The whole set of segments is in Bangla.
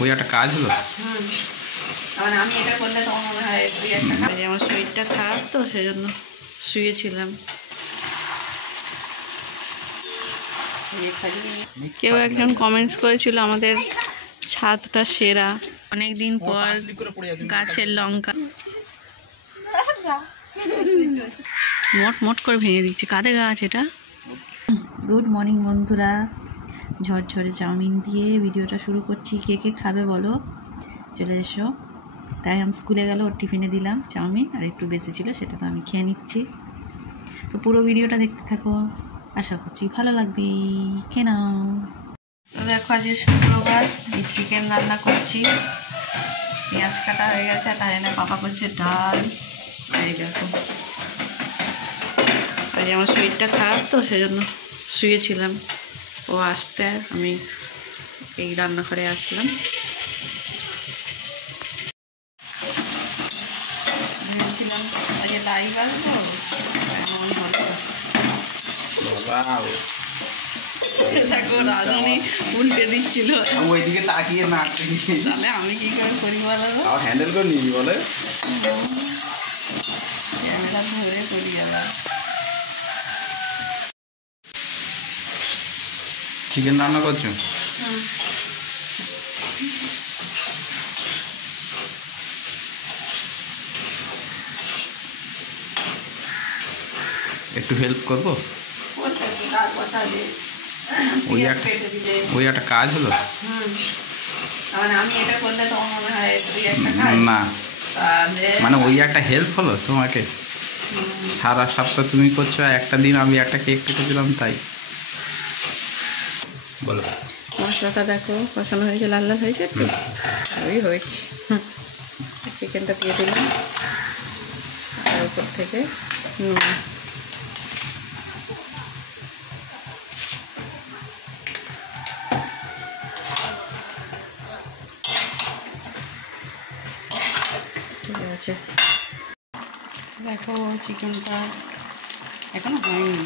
ওই একটা কাজ হলো। আমি এটা করলে তোমার মনে হয় আমার শরীরটা খারাপ তো সেজন্য শুয়েছিলাম। কেউ একজন কমেন্টস করেছিল আমাদের ছাদটা সেরা, অনেক দিন পর গাছের লঙ্কা মোট মোট করে ভেঙে দিচ্ছে। কাদের গাছ এটা? গুড মর্নিং বন্ধুরা, ঝরঝরে চাউমিন দিয়ে ভিডিওটা শুরু করছি। কে কে খাবে বলো, চলে এসো। তাই আমি স্কুলে গেল, ওর টিফিনে দিলাম চাউমিন, আর একটু বেঁচে ছিল সেটা তো আমি খেয়ে নিচ্ছি। তো পুরো ভিডিওটা দেখতে থাকো, আশা করছি ভালো লাগবে। খেয়ে নাও। তো দেখো আজ শুক্রবার, চিকেন রান্না করছি। পেঁয়াজ কাটা হয়ে গেছে, তাই না পাপা করছে ডাল। এই দেখো আজ আমার শরীরটা খারাপ তো সেজন্য শুয়েছিলাম। ও আসতে আমি এই রান্নাঘরে আসলাম। ভেবেছিলাম আজ লাইভ আসবো, এমন হলো। দেখো রাঁধুনি উল্টে দিচ্ছিল, ওইদিকে তাকিয়ে না, তাহলে আমি কি করে করি বলো? হ্যান্ডেল করে নিবি বলে ক্যামেরা ধরে করি। এবার চিকেন রান্না করছো? একটু হেল্প করবো? ওই একটা কাজ হলো। আমি এটা করলে তোমার মনে হয় না, মানে ওই একটা হেল্প হলো তোমাকে। সারা সপ্তাহ তুমি করছো, আর একটা দিন আমি একটা কেক কেটে দিলাম, তাই বলো। মশলাটা দেখো কষানো হয়েছে, লাল লাল হয়েছে, একটু ওই হয়েছে। চিকেনটা দিয়ে দিলাম, তার উপর থেকে ঠিক আছে। দেখো চিকেনটা এখনো হয়নি।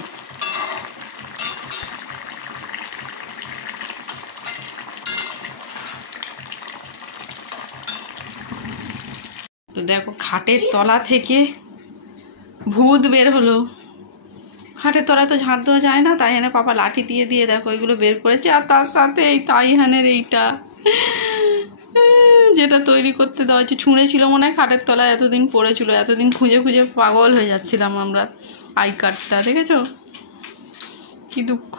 তো দেখো খাটের তলা থেকে ভূত বের হলো। খাটের তলা তো ঝাঁট দেওয়া যায় না, তাই এনে পাপা লাঠি দিয়ে দিয়ে দেখো এগুলো বের করেছে। আর তার সাথে এই তাইহানের এইটা যেটা তৈরি করতে দেওয়া হচ্ছে, ছুঁড়েছিল মনে হয় খাটের তলায়, এতদিন পড়েছিল। এতদিন খুঁজে খুঁজে পাগল হয়ে যাচ্ছিলাম আমরা। আই কার্ডটা দেখেছো, কি দুঃখ।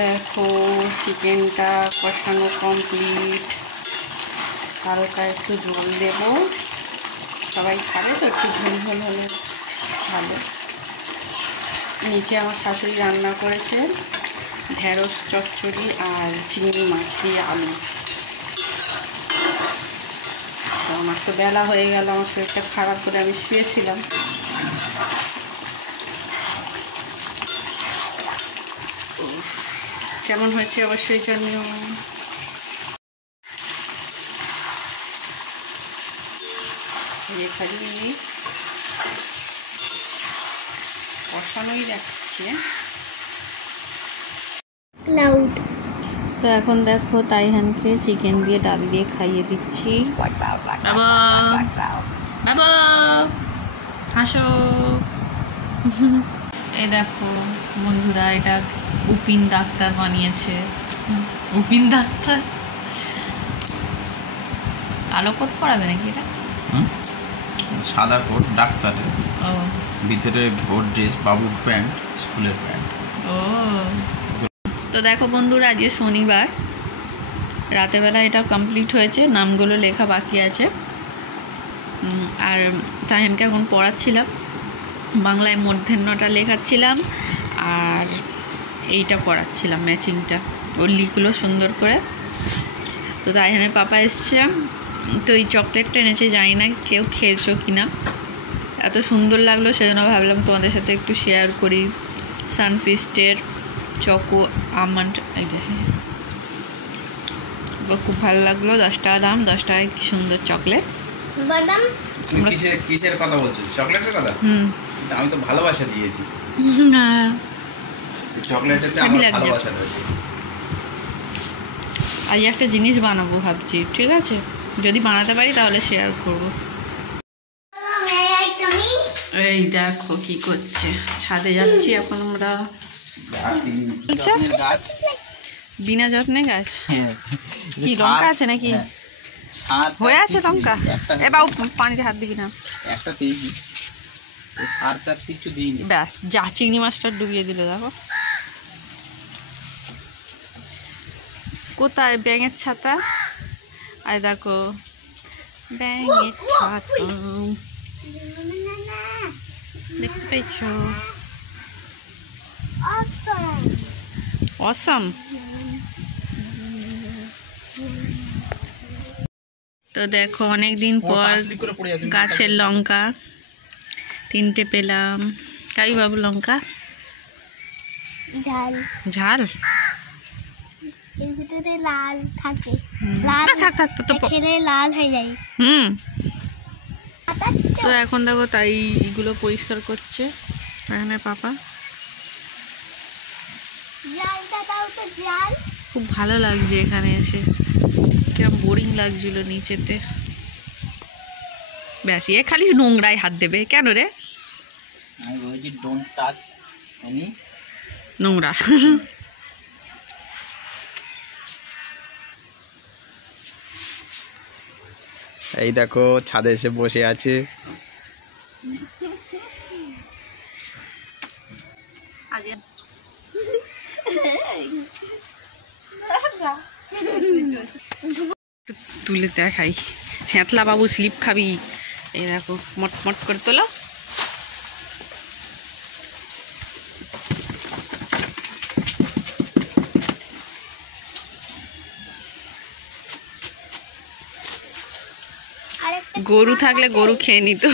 দেখো চিকেনটা কষানো কমপ্লিট। হালকা একটু ঝোল দেবো, সবাই খাবে তো, একটু ঝোল ঝোল হলে ভালো। নিচে আমার শাশুড়ি রান্না করেছে ঢেঁড়স চচ্চড়ি আর চিংড়ি মাছ দিয়ে আলু। তো আমার তো বেলা হয়ে গেল, আমার শরীরটা খারাপ করে আমি শুয়েছিলাম। কেমন হয়েছে অবশ্যই জানিও। খালি কষানোই যাচ্ছে। তো এখন দেখো তাইহানকে চিকেন দিয়ে ডাল দিয়ে খাইয়ে দিচ্ছি। বাবা হাসো। এই দেখো বন্ধুরা, এটা উপিন ডাক্তার বানিয়েছে। উপিন ডাক্তার কালো কোট পরাবে নাকি? এটা সাদা কোট ডাক্তারের, ভিতরে ভোট ড্রেস, বাবুর প্যান্ট, স্কুলের প্যান্ট। ও তো দেখো বন্ধুরা, আজকে শনিবার রাতেবেলা এটা কমপ্লিট হয়েছে, নামগুলো লেখা বাকি আছে। আর তাহেনকে এখন পড়াচ্ছিলাম, বাংলায় মূর্ধন্যটা লেখাচ্ছিলাম আর এইটা করাচ্ছিলাম ম্যাচিংটা, ওর লিখলো সুন্দর করে। তো তাইহানের পাপা এসছে, তো এই চকলেটটা এনেছে, জানি না কেউ খেয়েছো কি না, এত সুন্দর লাগলো সেজন্য ভাবলাম তোমাদের সাথে একটু শেয়ার করি। সানফিস্টের চকো আমন্ড, খুব ভালো লাগলো। 10 টাকা দাম, 10 টাকায় কি সুন্দর চকলেট। কিসের কথা বলছো? চকলেটের কথা? আমি তো ভালোবাসা দিয়েছি। না চকলেটেতে আমার ভালোবাসা রয়েছে। আজ একটা জিনিস বানাবো ভাবছি, ঠিক আছে? যদি বানাতে পারি তাহলে শেয়ার করব। এই দেখো কি করছে, ছাদে যাচ্ছি এখন আমরা। বিনা যত্নে গাছ? কি লঙ্কা আছে নাকি? হয়ে আছে লঙ্কা? এ বাবু পানিতে হাত দিবি না। ব্যাস, যা চিংড়ি মাছটা ডুবিয়ে দিল। দেখো কোথায় ব্যাঙের ছাতা, আর দেখো ব্যাঙের ছাতা দেখতে পেয়েছ? অসম। তো দেখো অনেকদিন পর গাছের লঙ্কা 3টে পেলাম। কাই বাবু লঙ্কা ঝাল ঝাল এর ভিতরে লাল থাকে, থাক তো খেলে লাল হয়ে যায়। তো এখন দেখো তাই এগুলো পরিষ্কার করছে এখানে পাপা। খুব ভালো লাগছে এখানে এসে, কিরম বোরিং লাগছিল নিচেতে। ব্যাস, এ খালি নোংরায় হাত দেবে কেন রে? নোংরা। এই দেখো ছাদে এসে বসে আছে। তুলে দেখাই, স্যাঁতলা বাবু স্লিপ খাবি। এই দেখো মটমট করে তোলো। গরু থাকলে গরু খেয়ে নিত।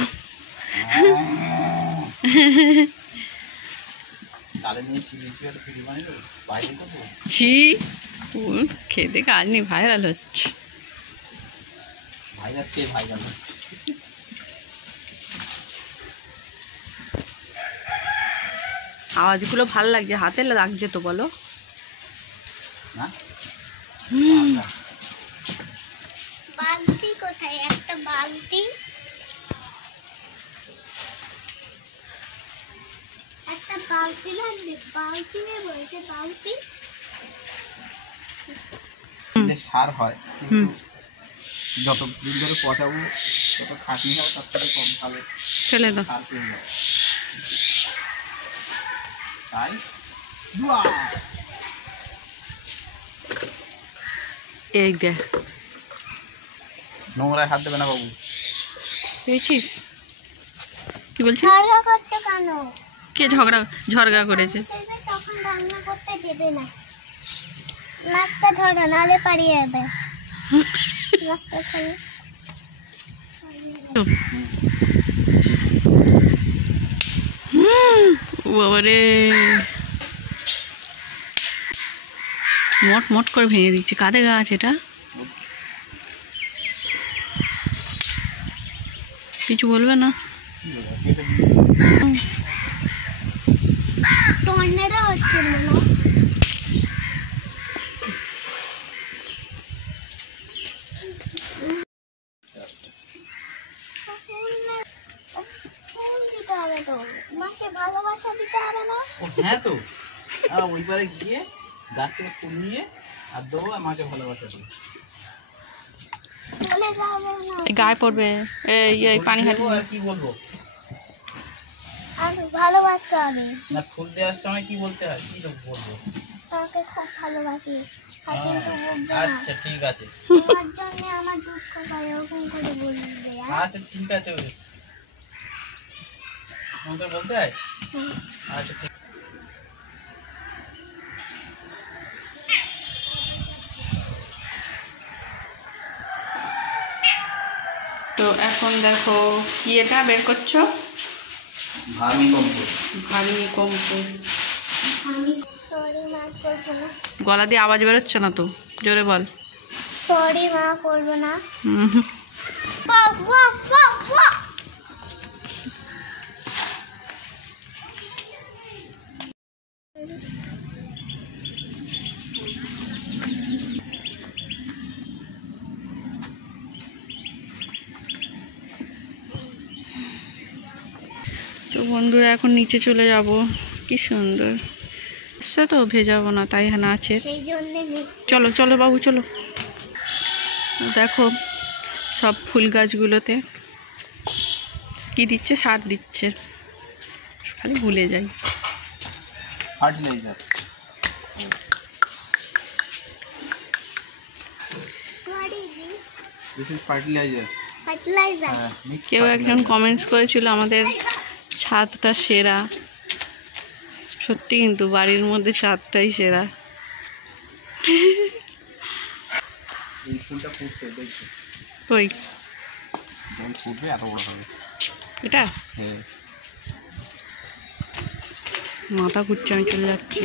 ছি, খেতে কাজ নেই, ভাইরাল হচ্ছে। আওয়াজগুলো ভালো লাগছে, হাতে লাগছে তো বলো। বালতি কোথায়? একটা বালতি, একটা বালতি লাগবে। বালতি নেবো, এটা বালতি। সার হয়, কিন্তু যত দিন ধরে পচাবো তত খাটনি হয়, তার থেকে কম ভালো ফেলে দাও। তাই এই দেখ, নোংরায় হাত দেবে না বাবু। পেয়েছিস? কি বলছিস? ঝগড়া করতে কেন? কে ঝগড়া করেছে? তখন রান্না করতে দেবে না। মাছটা ধরো, নালে পাড়িয়ে যাবে। মাছটা খাবে। বাবারে, মট করে ভেঙে দিচ্ছে। কাদের গাছ এটা? কিছু বলবে না? টর্নেডো হচ্ছে না। মাকে ভালোবাসা দিতে হবে না? হ্যাঁ, তো ওইবারে গিয়ে গাছ থেকে ফুল নিয়ে আর দেবো, মাকে ভালোবাসা দেবো। চলে যাবে না, গায়ে পড়বে। এই পানি হাতে আর কি বলবো? আর ভালোবাসতে হবে না, ফুল দেওয়ার সময় কি বলতে হয়? কি বলবো? তোকে খুব ভালোবাসি, আর কিন্তু বলবে না। আচ্ছা ঠিক আছে, তোমার জন্য আমার দুঃখ পায়, ওরকম করে বলবে। আচ্ছা ঠিক আছে, তোমাকে বলতে হয়। আচ্ছা ঠিক। তো এখন দেখো কি এটা বের করছো? Vermi compost. আমি সরি মা, করবো না। গলা দিয়ে আওয়াজ বেরোচ্ছে না তো, জোরে বল। সরি মা, করবো না। বন্ধুরা এখন নিচে চলে যাব। কি সুন্দর সে তো ভেজাবো না, তাই হ্যাঁ আছে। সেই জন্যে চলো চলো বাবু চলো। দেখো সব ফুল গাছগুলোতে কি দিচ্ছে, সার দিচ্ছে, খালি ভুলে যাই। Fertiliser. This is fertiliser. Fertiliser. কেউ একজন কমেন্টস করেছিল আমাদের ছাদটা সেরা। সত্যি কিন্তু বাড়ির মধ্যে ছাদটাই সেরা। এই ফুলটা ফুটছে দেখছো? ওই যখন ফুটবে এত বড় হবে। এটা হ্যাঁ। মাথা ঘুরছে, আমি চলে যাচ্ছি।